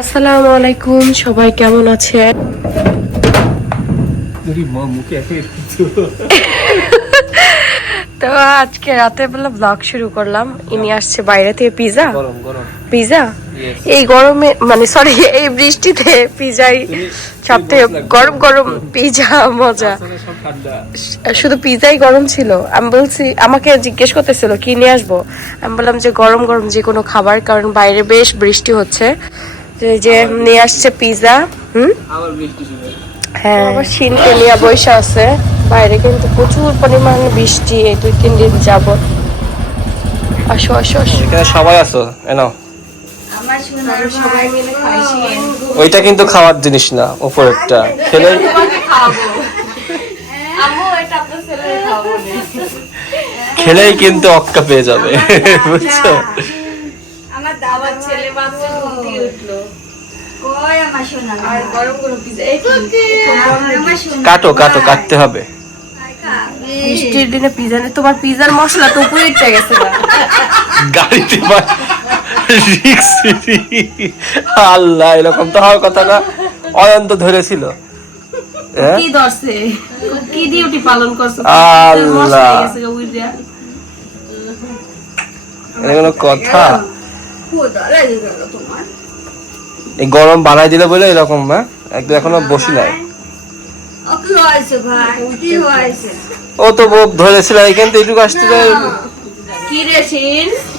আসসালামু আলাইকুম সবাই কেমন একে তো আজকে রাতে বেলা ব্লগ শুরু করলাম। ইনি আসছে বাইরে থেকে পিজা পিজা এই গরমে মানে সরি এই বৃষ্টিতে পিজাই সব থেকে গরম গরম পিজা মজা। শুধু পিজাই গরম ছিল। আমি বলছি আমাকে জিজ্ঞেস করতেছিল কি নিয়ে আসব? আমি বললাম যে গরম গরম যে কোনো খাবার কারণ বাইরে বেশ বৃষ্টি হচ্ছে। তো এই যে নিয়ে আসছে পিজা হুম? হ্যাঁ আবার শিল্পে নিয়ে বৈশা আছে। বাইরে কিন্তু প্রচুর পরিমাণ বৃষ্টি এই দুই তিন দিন যাব আসো আসো আসো। এখানে সবাই আছো এনো সবাই মিলে খাইছি। ওইটা কিন্তু খাওয়ার জিনিস না উপরেরটা খেলে খেলেই কিন্তু অক্কা পেয়ে যাবে বুঝছ? আমার দাবার ছেলে মাত্র ঘুম থেকে উঠল। কাটো কাটো কাটতে হবে। বৃষ্টির দিনে পিজা নেই তোমার পিজার মশলা তো উপরে উঠে গেছে গাড়িতে আল্লাহ এরকম তো হওয়ার কথা না। অয়ন্ত ধরেছিল। হ্যাঁ? কি ধরছে? কি ডিউটি পালন করছ? আল্লাহ। মশলা গেছে গো উইরা। এটা কোনো কথা। তোমার। এই গরম বানাই দিলে বলে এরকম না। একদম এখনও বসি নাই। ও কি হয়েছে ভাই? কি হয়েছে? ও তো বউ ধরেছিল এখান থেকে এইটুকু আসতে যায় কি রে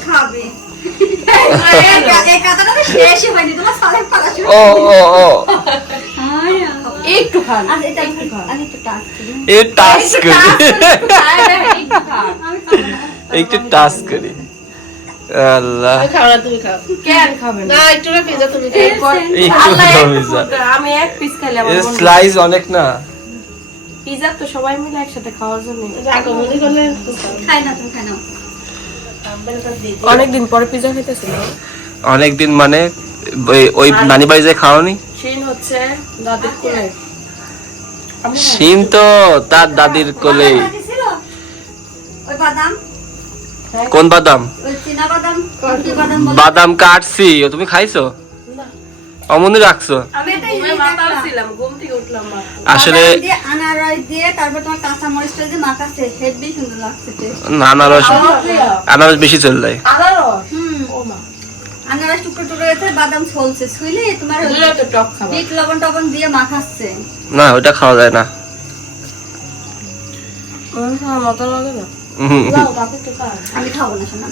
খাবে। একটু খান এটা একটু করি। টাস্ক করি। কেন খাবেন না? একটু না পিজা তুমি আমি এক পিস আমার স্লাইস অনেক না। পিজা তো সবাই মিলে একসাথে খাওয়ার জন্য। খাই না তুমি খাই না। অনেকদিন পরে পিজা খাইতেছিল অনেক দিন মানে ওই- নানি বাড়ি যায় খাওনি? শিন হচ্ছে দাদির কোলে। তো তার দাদির ছিল? ওই বাদাম? কোন বাদাম? বাদাম কাটছি। তুমি খাইছো? অমনি রাখছো? আমি এটা ঘুমে মাতাল ছিলাম ঘুম থেকে উঠলাম মাত্র। আসলে আনারস। আনারস আনারস বেশি চল যায়। আনারস? হুম। ও মা। আনারস টুকরো টুকরো হয়েছে বাদাম ছলছে। ছুইলে তোমার ওই এগুলো তো টক খাবার। বিট লবণ টবণ দিয়ে মাখাচ্ছে। না ওটা খাওয়া যায় না। মতো লাগে না? আমি খাব না শোনা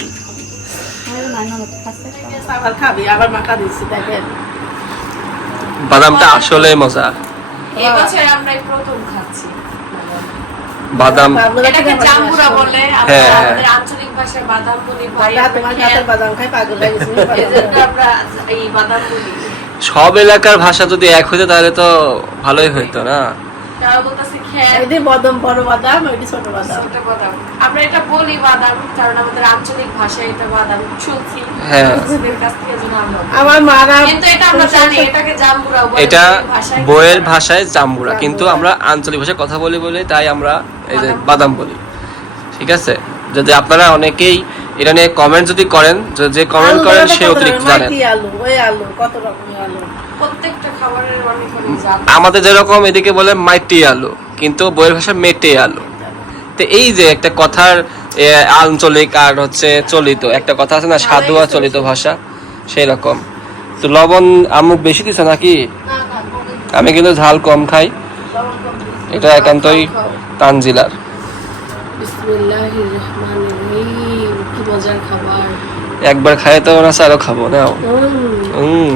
দেখেন। বাদামটা আসলে মজা। এই বছর আমরা এই প্রথম খাচ্ছি। বাদাম। এটাকে জাম্বুরা বলে। আমরা। আমাদের আঞ্চলিক ভাষায় বাদাম বলি ভাই তোমার হাতের বাদাম খাই পাগল গেছি এজন্য আমরা এই বাদাম বলি। সব এলাকার ভাষা যদি এক হইতো তাহলে তো ভালোই হইতো না? তারা বলতেছে খ্যার এটি বদম বড় বাদাম ওইটি ছোট বাদাম। ছোট বাদাম। আমরা এটা বলি বাদাম কারণ আমাদের আঞ্চলিক ভাষায় এটা বাদাম শুনছি হ্যাঁ। আমরা বলি। আমার মারা কিন্তু এটা আমরা জানি এটাকে জাম্বুরা এটা বইয়ের ভাষায় জাম্বুরা। কিন্তু আমরা আঞ্চলিক ভাষায় কথা বলি বলে তাই আমরা এই যে বাদাম বলি। ঠিক আছে? যদি আপনারা অনেকেই এটা নিয়ে কমেন্ট যদি করেন যে- যে কমেন্ট করেন সে অতিরিক্ত জানেন। ওই আলু কত রকমের আলু? প্রত্যেকটা খাবারের অনেক অনেক জাত আমাদের যেরকম এদিকে বলে মাইটি আলু কিন্তু বইয়ের ভাষা মেটে আলু। তো এই যে একটা কথার আঞ্চলিক আর হচ্ছে চলিত একটা কথা আছে না সাধু আর চলিত ভাষা সেই রকম তো লবণ আমুক বেশি দিছে নাকি? আমি কিন্তু ঝাল কম খাই। এটা একান্তই তানজিলার। বিসমিল্লাহির রহমানির রহিম কি মজার খাবার। একবার খাই তো না আরও খাব না হুম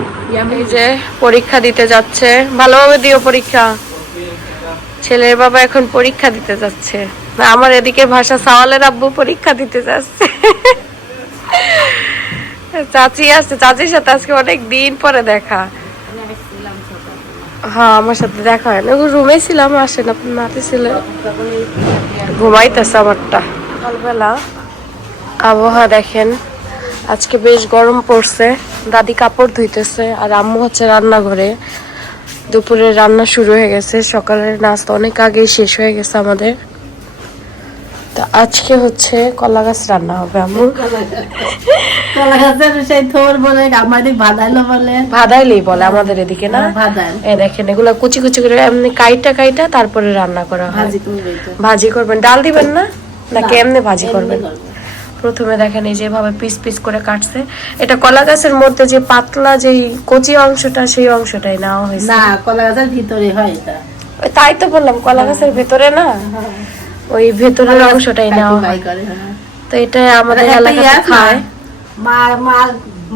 এই যে পরীক্ষা দিতে যাচ্ছে ভালোভাবে দিও পরীক্ষা। ছেলের বাবা এখন পরীক্ষা দিতে যাচ্ছে। আমার এদিকে ভাষা সাওয়ালের আব্বু পরীক্ষা দিতে যাচ্ছে। চাচি আছে চাচির সাথে আজকে অনেক দিন পরে দেখা। হ্যাঁ আমার সাথে দেখা হয় না। রুমে ছিলাম আসেন আপনার নাতি ছিল ঘুমাইতেছে আমারটা। সকালবেলা। আবহাওয়া দেখেন আজকে বেশ গরম পড়ছে দাদি কাপড় ধুইতেছে আর আম্মু হচ্ছে রান্নাঘরে। দুপুরে রান্না শুরু হয়ে গেছে সকালের নাস্তা অনেক আগেই শেষ হয়ে গেছে আমাদের। তো আজকে হচ্ছে কলা গাছ রান্না হবে আমু কলা গাছের সেই থোর বলে আমাদের ভাদাইলো বলে। ভাদাইলেই বলে আমাদের এদিকে না? ভাদাইল এ দেখেন এগুলা কুচি কুচি করে এমনি কাইটা কাইটা তারপরে রান্না করা হয়। ভাজি করবেন। ডাল দিবেন না? নাকি এমনি ভাজি করবেন? করবে। প্রথমে দেখেন এই যেভাবে পিস পিস করে কাটছে। এটা কলা গাছের মধ্যে যে পাতলা যেই কচি অংশটা সেই অংশটাই নেওয়া হয়েছে। না কলা গাছের ভিতরে হয় এটা। তাই তো বললাম কলা গাছের ভেতরে না? ওই ভেতরের অংশটাই নেওয়া হয়। হ্যাঁ। তো এটা আমাদের একটা এলাকাতে খায়। মা মা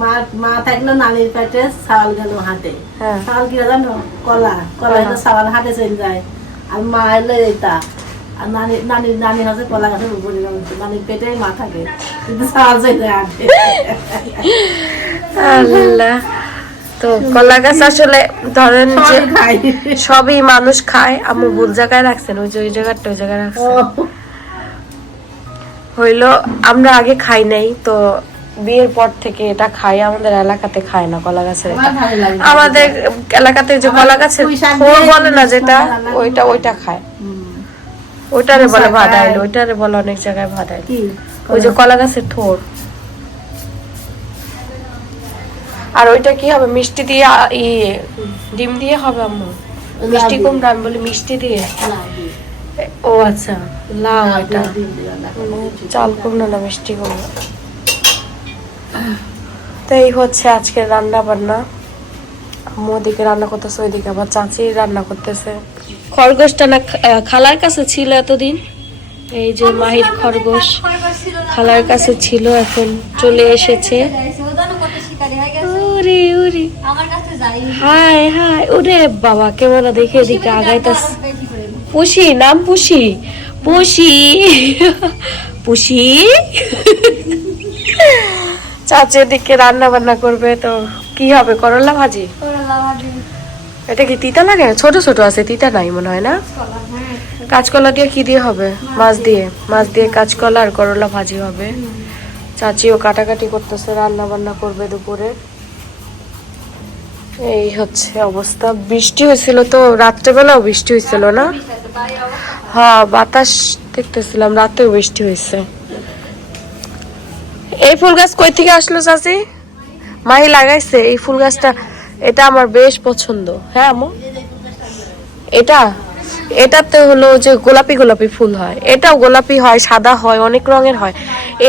মা মা থাকল নানির পেটে চাউল গেল হাতে হ্যাঁ। চাউল কি জানো? কলা। কলা চাউল হাতে চলে যায়। আর মা এলো এটা। আর নানি নানি নানি হচ্ছে কলা গাছের উপরে নানির পেটে মা থাকে। কিন্তু আল্লাহ। তো কলা গাছ আসলে ধরেন যে সবই মানুষ খায়। আমি ভুল জায়গায় রাখছেন ওই যে ওই জায়গাটা ওই জায়গায় রাখছেন। হইল আমরা আগে খাই নাই তো বিয়ের পর থেকে এটা খাই। আমাদের এলাকাতে খায় না কলা গাছের আমাদের এলাকাতে যে কলা গাছের বলে না যেটা ওইটা ওইটা খায়। ওইটারে বলে ভাদাইল। ওইটারে বলে অনেক জায়গায় ভাদাইল। কি? ওই যে কলা গাছের থোর। আর ওইটা কি হবে? মিষ্টি দিয়ে ই ডিম দিয়ে হবে আম্মু? মিষ্টি। কুমড়া আমি বলি মিষ্টি দিয়ে? না, ও আচ্ছা লাউ এটা। চাল কুমড়া না মিষ্টি কুমড়া। তো এই হচ্ছে আজকে রান্না বান্না আম্মু ওদিকে রান্না করতেছে ওইদিকে আবার চাচি রান্না করতেছে। খরগোশটা না খালার কাছে ছিল এতদিন। এই যে মাহির খরগোশ খালার কাছে ছিল এখন চলে এসেছে। ওরে ওরে। হাই হাই ওরে বাবা ক্যামেরা দেখে এদিকে আগাইতাস পুষি নাম পুষি। পুষি। পুষি। চাচি এদিকে রান্না বান্না করবে তো কি হবে করলা ভাজি। এটা কি তিতা লাগে? ছোট ছোট আছে, তিতা নাই মনে হয় না? কাঁচকলা দিয়ে কি দিয়ে হবে? মাছ দিয়ে। মাছ দিয়ে কাঁচকলা আর করলা ভাজি হবে। চাচিও কাটাকাটি করতেছে রান্না বান্না করবে দুপুরে। এই হচ্ছে অবস্থা। বৃষ্টি হয়েছিল তো, রাত্রেবেলাও বৃষ্টি হয়েছিল না? হ্যাঁ বাতাস দেখতেছিলাম, রাতেও বৃষ্টি হয়েছে। এই ফুল গাছ কই থেকে আসলো চাচি? মাহি লাগাইছে, এই ফুল গাছটা এটা আমার বেশ পছন্দ। হ্যাঁ আমু এটা? এটাতে হলো যে গোলাপি গোলাপি ফুল হয়। এটাও গোলাপি হয় সাদা হয় অনেক রঙের হয়।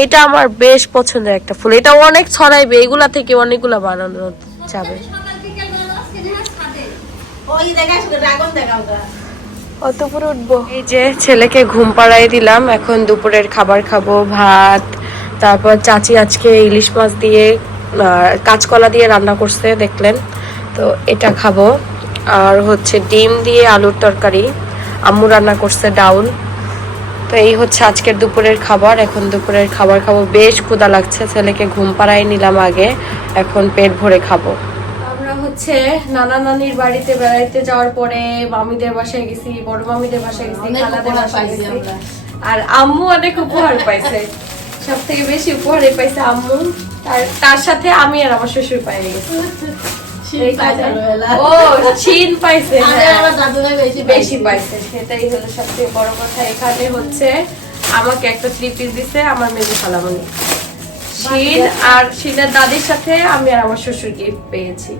এটা আমার বেশ পছন্দের একটা ফুল। এটা অনেক ছড়াইবে এগুলা থেকে অনেকগুলা বানানো যাবে। ওই দেখাস, ড্রাগন দেখাও গা। অত উপরে উঠবো। এই যে ছেলেকে ঘুম পাড়াই দিলাম এখন দুপুরের খাবার খাব ভাত তারপর চাচি আজকে ইলিশ মাছ দিয়ে কাঁচকলা দিয়ে রান্না করছে দেখলেন। তো এটা খাব। আর হচ্ছে ডিম দিয়ে আলুর তরকারি। আম্মু রান্না করছে ডাউল। তো এই হচ্ছে আজকের দুপুরের খাবার। এখন দুপুরের খাবার খাব। বেশ ক্ষুধা লাগছে। ছেলেকে ঘুম পাড়াই নিলাম আগে। এখন পেট ভরে খাব। আমরা হচ্ছে নানা নানির বাড়িতে বেড়াইতে যাওয়ার পরে মামিদের বাসায় গেছি বড় মামিদের বাসায় গেছি খালাদের বাসায় গেছি। আর আম্মু অনেক উপহার পাইছে। সব থেকে বেশি উপহারে পাইছে আম্মু। আর তার সাথে আমি আর আমার শ্বশুর পাই গেছি। ও চীন পাইছে হ্যাঁ। আমার বেশি বেশি পাইছে সেটাই হলো সবচেয়ে বড় কথা। এখানে হচ্ছে আমাকে একটা থ্রি পিস দিছে আমার মেজু খালামণি শিন আর শিনের দাদির সাথে আমি আর আমার শ্বশুর গিফট পেয়েছি।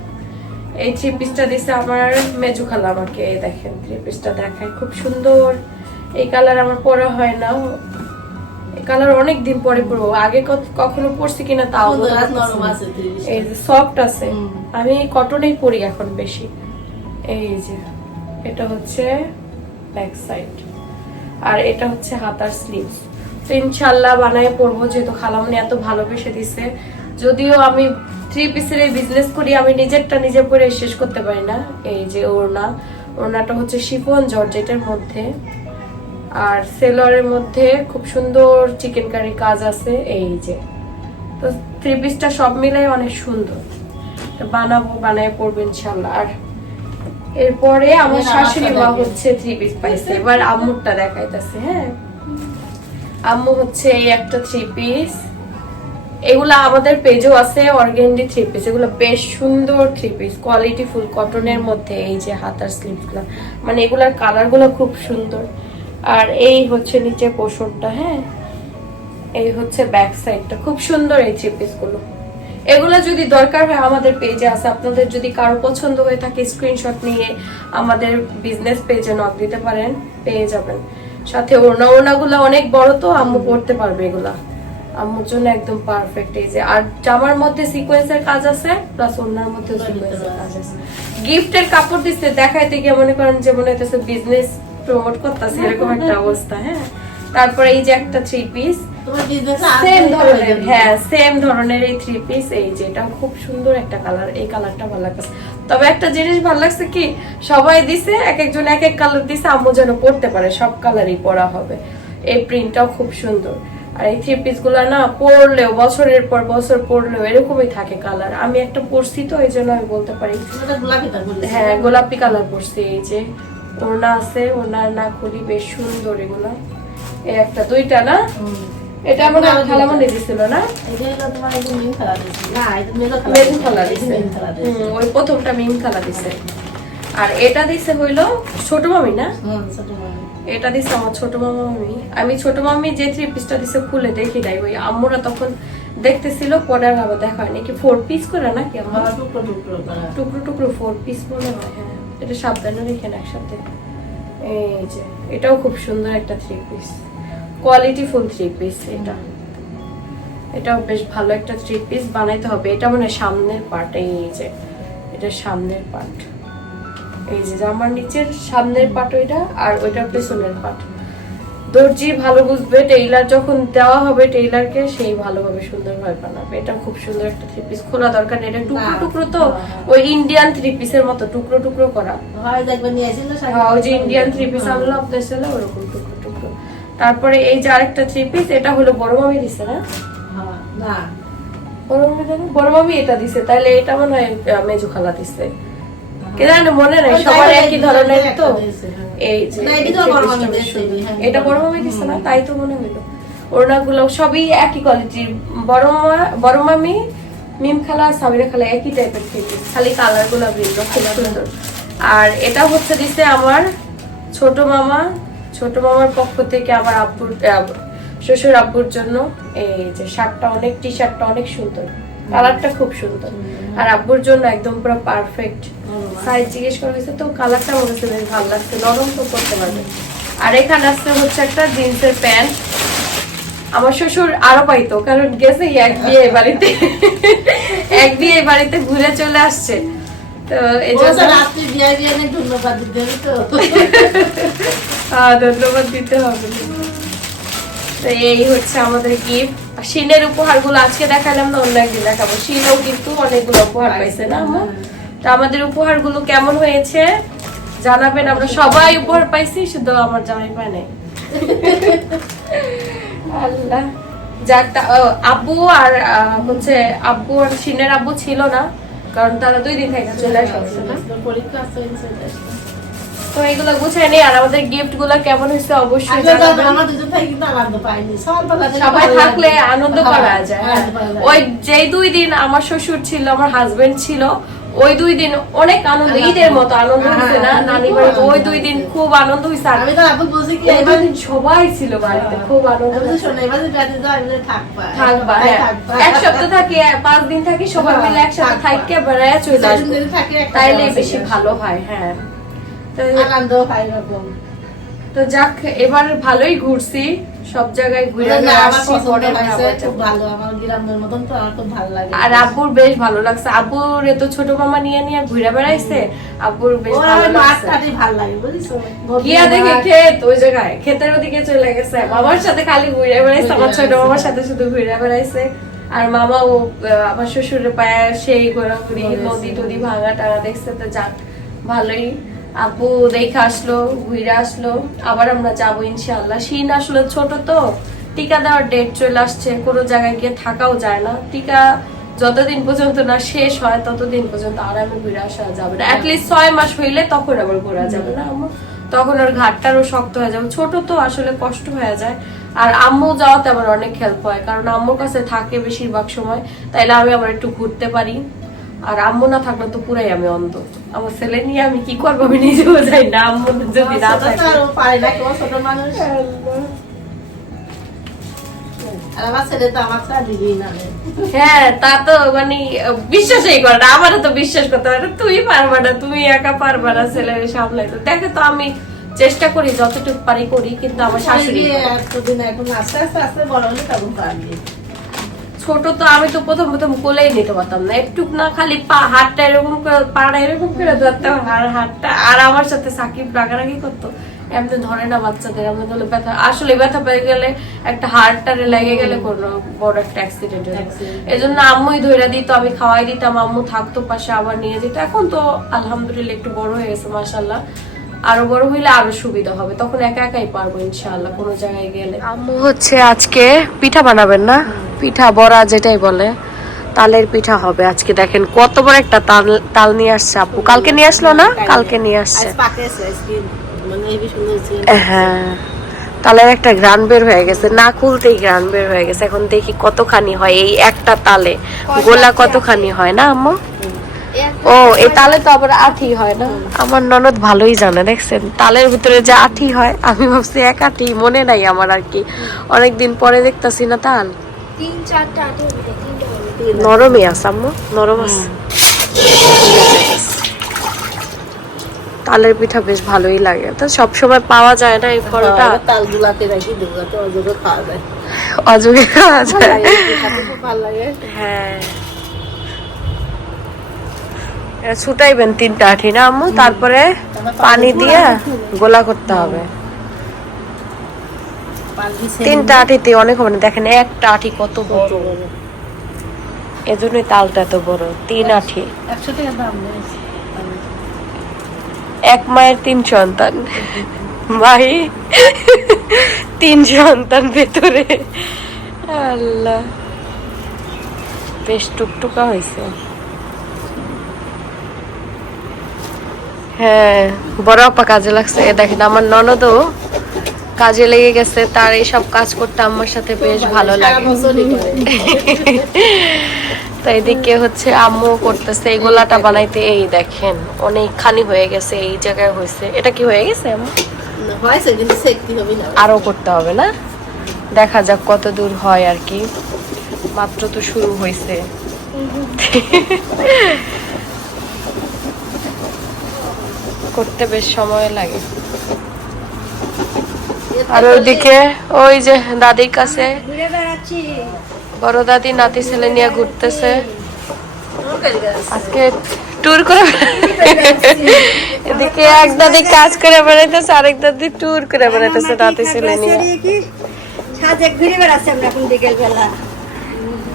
এই থ্রি পিসটা দিছে আমার মেজু খালা আমাকে। দেখেন থ্রি পিসটা দেখায়। খুব সুন্দর। এই কালার আমার পরা হয় না। কালার অনেক দিন পরে পরবো। আগে কখনো পরছি কিনা তাও। এই যে সফট আছে। আমি কটনেই পরি এখন বেশি। এই যে এটা হচ্ছে ব্যাক সাইড আর এটা হচ্ছে হাতার স্লিভস তো ইনশাল্লাহ বানায় পরবো যেহেতু খালামনি এত ভালোবেসে দিছে। যদিও আমি থ্রি পিসের এই বিজনেস করি আমি নিজেরটা নিজে পরে শেষ করতে পারি না। এই যে ওড়না। ওড়নাটা হচ্ছে শিফন জর্জেটের মধ্যে। আর সেলরের মধ্যে খুব সুন্দর চিকেন কারি কাজ আছে এই যে। তো থ্রি পিসটা সব মিলাই অনেক সুন্দর। বানাবো বানায় পড়ব ইনশাল্লাহ আর এরপরে আমার আমার শাশুড়ি মা হচ্ছে থ্রি পিস পাইছে। এবার আম্মুরটা দেখাইতেছে হ্যাঁ। আম্মু হচ্ছে এই একটা থ্রি পিস এগুলা আমাদের পেজও আছে অর্গেন্ডি থ্রি পিস এগুলো বেশ সুন্দর থ্রি পিস কোয়ালিটি ফুল কটনের মধ্যে এই যে হাতার স্লিভসগুলা। মানে এগুলার কালারগুলো খুব সুন্দর। আর এই হচ্ছে নিচে পোষণটা হ্যাঁ? এই হচ্ছে ব্যাক সাইডটা খুব সুন্দর এই থ্রি পিসগুলো এগুলো যদি দরকার হয় আমাদের পেজে আছে। আপনাদের যদি কারও পছন্দ হয়ে থাকে স্ক্রিনশট নিয়ে আমাদের বিজনেস পেজে নক দিতে পারেন, পেয়ে যাবেন। সাথে ওড়না, ওড়নাগুলো অনেক বড় তো, আম্মু পড়তে পারবে এগুলা। আম্মুর জন্য একদম পারফেক্ট এই যে। আর জামার মধ্যে সিকোয়েন্সের কাজ আছে প্লাস ওড়নার মধ্যে সিকোয়েন্সের কাজ আছে। গিফটের কাপড় দিচ্ছে, দেখাইতে গিয়ে মনে করেন যে মনে হইতেছে বিজনেস প্রমোট করতেছে এরকম একটা অবস্থা হ্যাঁ? তারপরে এই যে একটা থ্রি পিস সেম ধরনের হ্যাঁ সেম ধরনের এই থ্রি পিস এই যে এটা খুব সুন্দর একটা কালার এই কালারটা ভালো লাগছে। তবে একটা জিনিস ভালো লাগছে কি সবাই দিছে এক একজন এক এক কালার দিছে আম্মু যেন পড়তে পারে সব কালারই পরা হবে। এই প্রিন্টটাও খুব সুন্দর। আর এই থ্রি পিসগুলা না পরলেও বছরের পর বছর পরলেও এরকমই থাকে কালার আমি একটা পরছি তো এই জন্য আমি বলতে পারি। হ্যাঁ গোলাপি কালার পরছি এই যে। ওড়না আছে ওড়নার না খুলি বেশ সুন্দর এগুলা। এই একটা দুইটা না। এটা আমার খালামনে দিছিল না? মেরুন এটা দিছে। ওই প্রথমটা মিম কালার দিছে। আর এটা দিছে হইল ছোট মামি না। এটা দিছে আমার ছোট মামা আমি ছোট মামি যে থ্রি পিসটা দিছে খুলে দেখি নাই। ওই আম্মুরা তখন দেখতেছিল পরে আর আবার দেখা হয়নি। কি ফোর পিস করে নাকি আমার টুকরো টুকরো টুকরো ফোর পিস মনে হয় হ্যাঁ। এটা সাবধানে রেখে না একসাথে। এই যে, এটাও খুব সুন্দর একটা three piece quality full three piece এটা। এটাও বেশ ভালো একটা থ্রি পিস বানাইতে হবে। এটা মানে সামনের পার্ট এই যে, এটা সামনের পার্ট এই যে আমার নিচের সামনের পার্ট ওইটা আর ওইটা পেছনের পার্ট দর্জি ভালো বুঝবে টেইলার যখন দেওয়া হবে টেইলারকে সেই ভালোভাবে সুন্দরভাবে বানাবে। এটা খুব সুন্দর একটা থ্রি পিস খোলা দরকার নেই এটা টুকরো টুকরো তো হ্যাঁ। ওই ইন্ডিয়ান থ্রি পিসের মতো টুকরো টুকরো করা। হয় নিয়ে হ্যাঁ, ওই যে ইন্ডিয়ান থ্রি পিস আনলো আপনার ছেলে ওরকম টুকরো টুকরো। তারপরে এই যে আরেকটা থ্রি পিস এটা হলো বড় মামি দিছে না? হ্যাঁ, না। বড় মামি বড় মামি এটা দিছে তাহলে এটা মনে হয় মেজু খালা দিছে। কে জানে মনে নাই সবার একই ধরনের তো। হ্যাঁ। এই যে এটা বড় মামি সুন্দর। হ্যাঁ, না তাই তো মনে হইল ওড়নাগুলো সবই একই কোয়ালিটির বড় বড় মামি মিম খালা সামিরা খালা একই টাইপের থেকে খালি কালারগুলো ভিন্ন খুব সুন্দর। আর এটা হচ্ছে দিছে আমার ছোট মামা ছোট মামার পক্ষ থেকে আমার আব্বুর শ্বশুর আব্বুর জন্য। এই যে শার্টটা অনেক টি শার্টটা অনেক সুন্দর কালারটা খুব সুন্দর। আর আব্বুর জন্য একদম পুরো পারফেক্ট সাইজ জিজ্ঞেস করা হয়েছে তো কালারটা আমার কাছে বেশ ভালো লাগছে নরম তো করতে পারবে। আর এখানে আসছে হচ্ছে একটা জিন্সের প্যান্ট। আমার শ্বশুর আরও পাইতো কারণ গেছে এক বিয়ে বাড়িতে। এক বিয়ে বাড়িতে ঘুরে চলে আসছে। তো এই জন্য তো রাত্রি বিয়ে বিয়ে নিয়ে ধন্যবাদ দিতে হবে তো। ধন্যবাদ দিতে হবে। তো এই হচ্ছে আমাদের গিফট শিনের উপহারগুলো আজকে দেখালাম না অন্য একদিন দেখাবো। শিনও কিন্তু অনেকগুলো উপহার পাইছে না আম্মু? তো আমাদের উপহারগুলো কেমন হয়েছে জানাবেন আমরা সবাই উপহার পাইছি শুধু আমার জামাই পায় নাই আল্লাহ যাক আব্বু আর হচ্ছে আব্বু আর শিনের আব্বু ছিল না কারণ তারা দুই দিন থেকে চলে আসছে না। তো এগুলো গুছাই নেই আর আমাদের গিফটগুলো কেমন হয়েছে অবশ্যই সবাই থাকলে আনন্দ হ্যাঁ, করা যায় হ্যাঁ। আনন্দ করা যায়। ওই যেই দুই দিন আমার শ্বশুর ছিল আমার হাজবেন্ড ছিল ওই দুই দিন অনেক আনন্দ আনন্দ। ঈদের মতো আনন্দ হ্যাঁ, হয়েছে না হ্যাঁ, নানি বাড়িতে ওই দুই দিন খুব আনন্দ হয়েছে আমি তো আপু বলছি কি এবার সবাই ছিল বাড়িতে খুব আনন্দ থাকবা। হ্যাঁ। এক সপ্তাহ থাকি পাঁচ দিন থাকি সবাই মিলে একসাথে। বেড়ায় চলে আসব তাইলে বেশি ভালো হয় হ্যাঁ আনন্দ হয়। তো যাক এবার ভালোই ঘুরছি সব জায়গায় ঘুরে না, ঘুরে আমার আসছি পছন্দ পরে হয়েছে, আবার খুব ভালো। আমার গ্রামের মতন তো আমার খুব ভালো লাগে। আর আব্বুর বেশ ভালো লাগছে আব্বুর এত ছোট মামা নিয়ে নিয়ে ঘুরে বেড়াইছে আব্বুর বেশ ভালো লাগছে ভালো লাগে, বুঝেছ? গিয়া দেখে ক্ষেত ওই জায়গায় ক্ষেতের ওদিকে চলে গেছে মামার সাথে খালি ঘুরে বেড়াইছে আমার ছোট মামার সাথে শুধু ঘুরে বেড়াইছে আর মামা ও আমার শ্বশুরের পায়ে সেই ঘোরাঘুরি। নদী টদি ভাঙা টাঙা দেখছে তো যাক ভালোই আব্বু দেখে আসলো, ঘুরে আসলো। আবার আমরা যাব ইনশাল্লাহ শিন আসলো ছোট তো, টিকা দেওয়ার ডেট চলে আসছে। কোনো জায়গায় গিয়ে থাকাও যায় না। টিকা যতদিন পর্যন্ত না শেষ হয়, ততদিন পর্যন্ত আরামে ঘুরে আসা যাবে না। অ্যাটলিস্ট ছয় মাস হইলে তখন আবার ঘোরা যাবে না, আম্মু। তখন ওর ঘাটটারও শক্ত হয়ে যাবে। ছোট তো আসলে কষ্ট হয়ে যায়। আর আম্মু যাওয়াতে আমার অনেক হেল্প হয়। কারণ আম্মুর কাছে থাকে বেশিরভাগ সময়। তাইলে আমি আবার একটু ঘুরতে পারি। আর আম্মু না থাকলে তো পুরাই আমি অন্ধ। আমার ছেলে নিয়ে আমি কি করব? আমি নিজেও যাই না আম্মু যদি না হ্যাঁ তা তো মানে বিশ্বাসই করে না আমারও তো বিশ্বাস করতে পারে তুই পারবা না তুমি একা পারবা না ছেলে সামলাই তো দেখে তো আমি চেষ্টা করি যতটুকু পারি করি কিন্তু আমার শাশুড়ি এতদিন এখন আস্তে আস্তে আস্তে বড় হলে তখন পারবি। ছোট তো আমি তো প্রথম প্রথম কোলেই নিতে পারতাম না। একটু না খালি পা হাতটা এরকম পাড়া এরকম করে ধরতাম আর হাতটা। আর আমার সাথে সাকিব রাগারাগি করতো। এমনি ধরে না বাচ্চাদের এমনি ধরলে ব্যথা আসলে ব্যথা পেয়ে গেলে একটা হাড়টারে লেগে গেলে কোনো বড় একটা অ্যাক্সিডেন্ট এই জন্য আম্মুই ধরে দিত আমি খাওয়াই দিতাম আম্মু থাকতো পাশে আবার নিয়ে যেত। এখন তো আলহামদুলিল্লাহ একটু বড় হয়ে গেছে মাসাল্লাহ আরও বড় হইলে আরও সুবিধা হবে। তখন একা একাই পারব ইনশাআল্লাহ কোনো জায়গায় গেলে। আম্মু হচ্ছে আজকে পিঠা বানাবেন না? পিঠা বড়া যেটাই বলে তালের পিঠা হবে। আজকে দেখেন কত বড় একটা তাল তাল নিয়ে আসছে আপু কালকে নিয়ে আসলো না? কালকে নিয়ে আসছে। মানে হেবি সুন্দর ছিল। হ্যাঁ তালের একটা গ্রান বের হয়ে গেছে। না খুলতেই গ্রান বের হয়ে গেছে। এখন দেখি কতখানি হয় এই একটা তালে। গোলা কতখানি হয় না আম্মু? ও এই তালে তো আবার আঠি হয় না। আমার ননদ ভালোই জানে দেখছেন? তালের ভিতরে যে আঠি হয় আমি ভাবছি এক আঠি মনে নাই আমার আর কি। অনেকদিন পরে দেখতাছি না তাল। তিন চারটা নরমই আছে আম্মু নরম আছে। তালের পিঠা বেশ ভালোই লাগে। তো সব সময় পাওয়া যায় না এই ফলটা? তাল গুলাতে রাখি খাওয়া যায়। অযোগে খাওয়া যায়? ভালো লাগে। হ্যাঁ। ছুটাইবেন তিনটা আঠি, না আম্মু? তারপরে পানি দিয়ে গোলা করতে হবে। তিনটা আঠিতে অনেক হবে না। দেখেন, একটা আঠি কত বড়। এজন্যই তালটা এত বড়। তিন আঠি। এক মায়ের তিন সন্তান। ভাই, তিন সন্তান ভেতরে। আল্লাহ। বেশ টুকটুকা হয়েছে হ্যাঁ বড় আপা কাজে লাগছে। দেখেন আমার ননদও কাজে লেগে গেছে। তার এইসব কাজ করতে আমার সাথে বেশ ভালো লাগে। তো এদিকে হচ্ছে আম্মু করতেছে এই গোলাটা বানাইতে। এই দেখেন অনেকখানি হয়ে গেছে এই জায়গায় হয়েছে। এটা কি হয়ে গেছে আরও করতে হবে না? দেখা যাক কত দূর হয় আর কি। মাত্র তো শুরু হয়েছে। করতে বেশ সময় লাগে। আর ওইদিকে ওই যে দাদির কাছে বড় দাদি নাতি ছেলে নিয়ে ঘুরতেছে। আজকে ট্যুর করে এদিকে এক দাদি কাজ করে বেড়াইতেছে আরেক দাদি ট্যুর করে বেড়াইতেছে নাতি ছেলে নিয়ে।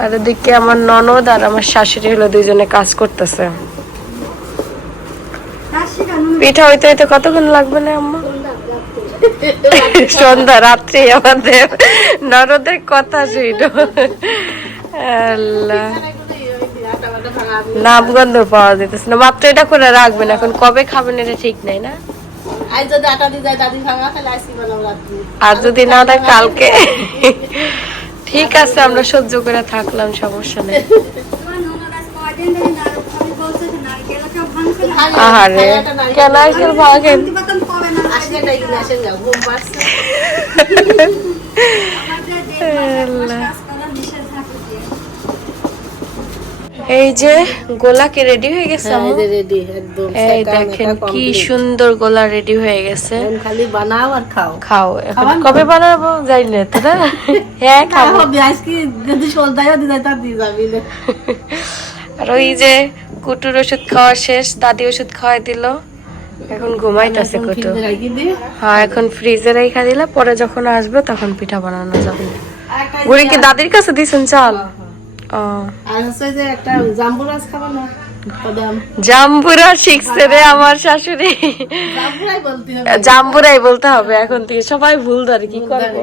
আর এদিকে আমার ননদ আর আমার শাশুড়ি হলো দুইজনে কাজ করতেছে। পিঠা হইতে হইতে কতক্ষণ লাগবে না আম্মা? সন্ধ্যা রাত্রি আমাদের ননদের কথা শুইল। আল্লাহ। নামগন্ধ পাওয়া যেতেছে না। মাত্র এটা করে রাখবেন এখন। কবে খাবেন এটা ঠিক নাই না? আজ যদি আটা দিয়ে যায় দাদি ভাঙা খেলে আইসি বানাও রাত্রি। আর যদি না দেয় কালকে। ঠিক আছে আমরা সহ্য করে থাকলাম সমস্যা নেই। আহারে কেন ভাগেন। এই যে গোলা কে রেডি হয়ে গেছে রেডি একদম এই দেখেন কি সুন্দর গোলা রেডি হয়ে গেছে। খালি বানাও আর খাও। খাও এখন কবে বানাবো যাই না তো না? হ্যাঁ খাব। আজকে যদি সন্ধ্যায় যায় তার দিয়ে যাবি না। আর ওই যে কুটুর ওষুধ খাওয়া শেষ দাদি ওষুধ খাওয়াই দিল। এখন ঘুমাইতেছে কুটু হ্যাঁ এখন ফ্রিজে রেখে দিলে পরে যখন আসবে তখন পিঠা বানানো যাবে। বুড়ি কি দাদির কাছে দিছেন চাল? জাম্বুর শিখছে রে আমার শাশুড়ি। জাম্বুরাই বলতে হবে। জাম্বুরাই বলতে হবে এখন থেকে সবাই ভুল ধরে কি করব?